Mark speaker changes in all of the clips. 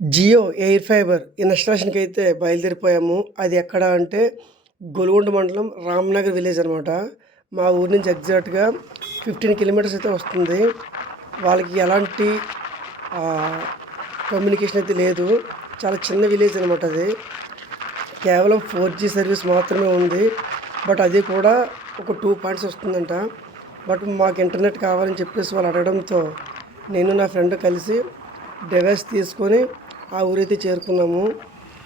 Speaker 1: Jio air fibre ఇన్స్టాలేషన్కి అయితే బయలుదేరిపోయాము. అది ఎక్కడ అంటే గొలుగొండ మండలం రామ్నగర్ విలేజ్ అనమాట మా ఊరి నుంచి ఎగ్జాక్ట్గా ఫిఫ్టీన్ కిలోమీటర్స్ అయితే వస్తుంది. వాళ్ళకి ఎలాంటి కమ్యూనికేషన్ అయితే లేదు. చాలా చిన్న విలేజ్ అనమాట అది. కేవలం ఫోర్ జీ సర్వీస్ మాత్రమే ఉంది. బట్ అది కూడా ఒక టూ పాయింట్స్ వస్తుందంట. బట్ మాకు ఇంటర్నెట్ కావాలని చెప్పేసి వాళ్ళు అడగడంతో నేను నా ఫ్రెండ్ కలిసి డివైస్ తీసుకొని ఆ ఊరైతే చేరుకున్నాము.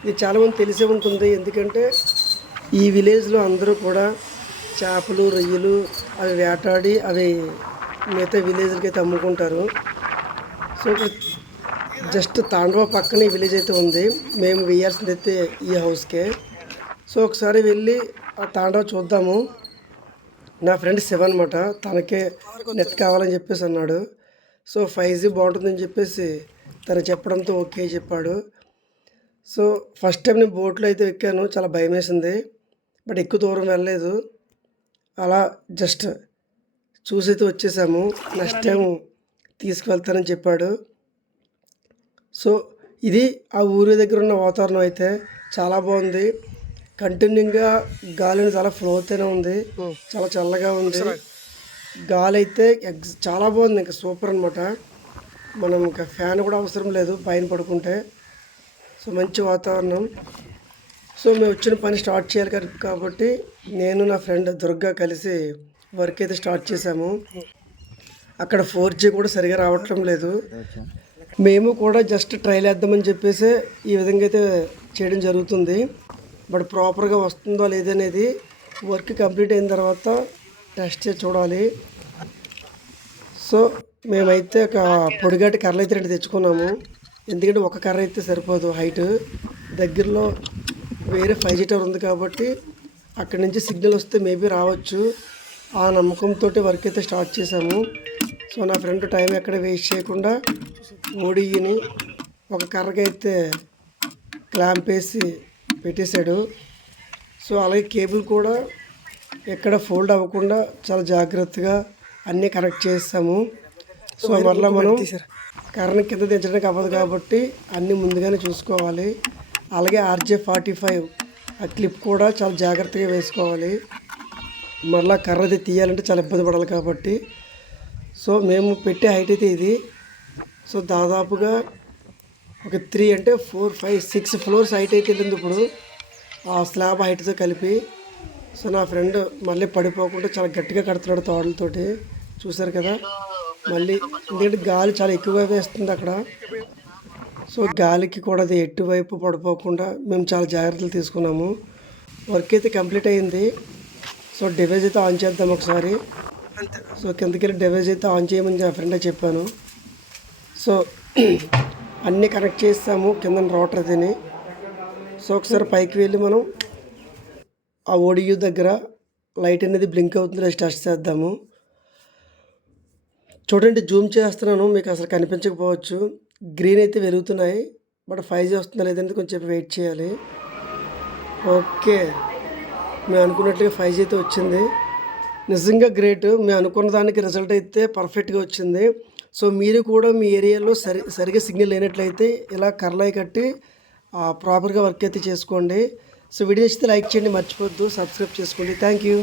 Speaker 1: ఇది చాలామంది తెలిసే ఉంటుంది. ఎందుకంటే ఈ విలేజ్లో అందరూ కూడా చేపలు రొయ్యలు అవి వేటాడి అవి మిగతా విలేజ్లకి అయితే అమ్ముకుంటారు. సో ఇక్కడ జస్ట్ తాండవ పక్కన ఈ విలేజ్ అయితే ఉంది. మేము వేయాల్సింది అయితే ఈ హౌస్కే. సో ఒకసారి వెళ్ళి ఆ తాండవ చూద్దాము. నా ఫ్రెండ్ శివ అనమాట తనకే నెట్ కావాలని చెప్పేసి అన్నాడు. సో ఫైవ్ జీ బాగుంటుందని చెప్పేసి తను చెప్పడంతో ఓకే చెప్పాడు. సో ఫస్ట్ టైం నేను బోట్లో అయితే ఎక్కాను. చాలా భయం వేసింది బట్ ఎక్కువ దూరం వెళ్ళలేదు. అలా జస్ట్ చూసి అయితే వచ్చేసాము. నెక్స్ట్ టైం తీసుకువెళ్తానని చెప్పాడు. సో ఇది ఆ ఊరి దగ్గర ఉన్న వాతావరణం అయితే చాలా బాగుంది. కంటిన్యూగా గాలిని చాలా ఫ్లో అవుతూనే ఉంది. చాలా చల్లగా ఉంది. గాలి అయితే ఎగ్జ్ చాలా బాగుంది. ఇంకా సూపర్ అనమాట మనం ఇంకా ఫ్యాన్ కూడా అవసరం లేదు పైన పడుకుంటే. సో మంచి వాతావరణం. సో మేము వచ్చిన పని స్టార్ట్ చేయాలి కాబట్టి నేను నా ఫ్రెండ్ దుర్గా కలిసి వర్క్ అయితే స్టార్ట్ చేశాము. అక్కడ ఫోర్ జీ కూడా సరిగా రావటం లేదు. మేము కూడా జస్ట్ ట్రైల్ వేద్దామని చెప్పేసి ఈ విధంగా అయితే చేయడం జరుగుతుంది. బట్ ప్రాపర్గా వస్తుందో లేదనేది వర్క్ కంప్లీట్ అయిన తర్వాత టెస్ట్ చేసి చూడాలి. సో మేమైతే ఒక పొడిగాటి కర్రలు అయితే రెండు తెచ్చుకున్నాము. ఎందుకంటే ఒక కర్ర అయితే సరిపోదు హైట్. దగ్గరలో వేరే ఫైవ్ జీ టవర్ ఉంది కాబట్టి అక్కడి నుంచి సిగ్నల్ వస్తే మేబీ రావచ్చు. ఆ నమ్మకంతో వర్క్ అయితే స్టార్ట్ చేసాము సో నా ఫ్రెండ్ టైం ఎక్కడ వేస్ట్ చేయకుండా ఓడిని ఒక కర్రకైతే క్లాంప్ వేసి పెట్టేశాడు. సో అలాగే కేబుల్ కూడా ఎక్కడ ఫోల్డ్ అవ్వకుండా చాలా జాగ్రత్తగా అన్నీ కనెక్ట్ చేస్తాము. సో మరలా మనం కరెంట్ కింద దించడానికి అవ్వదు కాబట్టి అన్నీ ముందుగానే చూసుకోవాలి. అలాగే ఆర్జే ఫార్టీ ఫైవ్ ఆ క్లిప్ కూడా చాలా జాగ్రత్తగా వేసుకోవాలి. మరలా కర్ర అది తీయాలంటే చాలా ఇబ్బంది పడాలి కాబట్టి. సో మేము పెట్టే హైట్ అయితే ఇది. సో దాదాపుగా ఒక త్రీ అంటే four five six floors height అయితే వెళ్ళింది ఇప్పుడు. ఆ స్లాబ్ హైట్తో కలిపి. సో నా ఫ్రెండ్ మళ్ళీ పడిపోకుండా చాలా గట్టిగా కడుతున్నాడు తోడలతోటి చూసారు కదా? మళ్ళీ ఎందుకంటే గాలి చాలా ఎక్కువ వేస్తుంది అక్కడ. సో గాలికి కూడా అది ఎటువైపు పడిపోకుండా మేము చాలా జాగ్రత్తలు తీసుకున్నాము. వర్క్ అయితే కంప్లీట్ అయింది. సో డివైజ్ అయితే ఆన్ చేద్దాం ఒకసారి. సో కిందకి వెళ్ళి డివైజ్ అయితే ఆన్ చేయమని నా ఫ్రెండ్ చెప్పాను. సో అన్నీ కనెక్ట్ చేస్తాము కింద రోటర్ తిని సో ఒకసారి పైకి వెళ్ళి మనం ఆ ఓడియూ దగ్గర లైట్ అనేది బ్లింక్ అవుతుందో టెస్ట్ చేద్దాము. చూడండి జూమ్ చేస్తున్నాను మీకు అసలు కనిపించకపోవచ్చు. గ్రీన్ అయితే వెలుగుతున్నాయి బట్ ఫైవ్ జీ వస్తుందా లేదంటే కొంచెం వెయిట్ చేయాలి. ఓకే. మేము అనుకున్నట్లుగా ఫైవ్ జీ అయితే వచ్చింది. నిజంగా గ్రేట్. మేము అనుకున్న దానికి రిజల్ట్ అయితే పర్ఫెక్ట్గా వచ్చింది. సో మీరు కూడా మీ ఏరియాలో సరి సరిగా సిగ్నల్ లేనట్లయితే ఇలా కర్లాయి కట్టి ప్రాపర్గా వర్క్ అయితే చేసుకోండి. సో వీడియో ఇస్తే లైక్ చేయండి మర్చిపోద్దు సబ్స్క్రైబ్ చేసుకోండి. Thank you.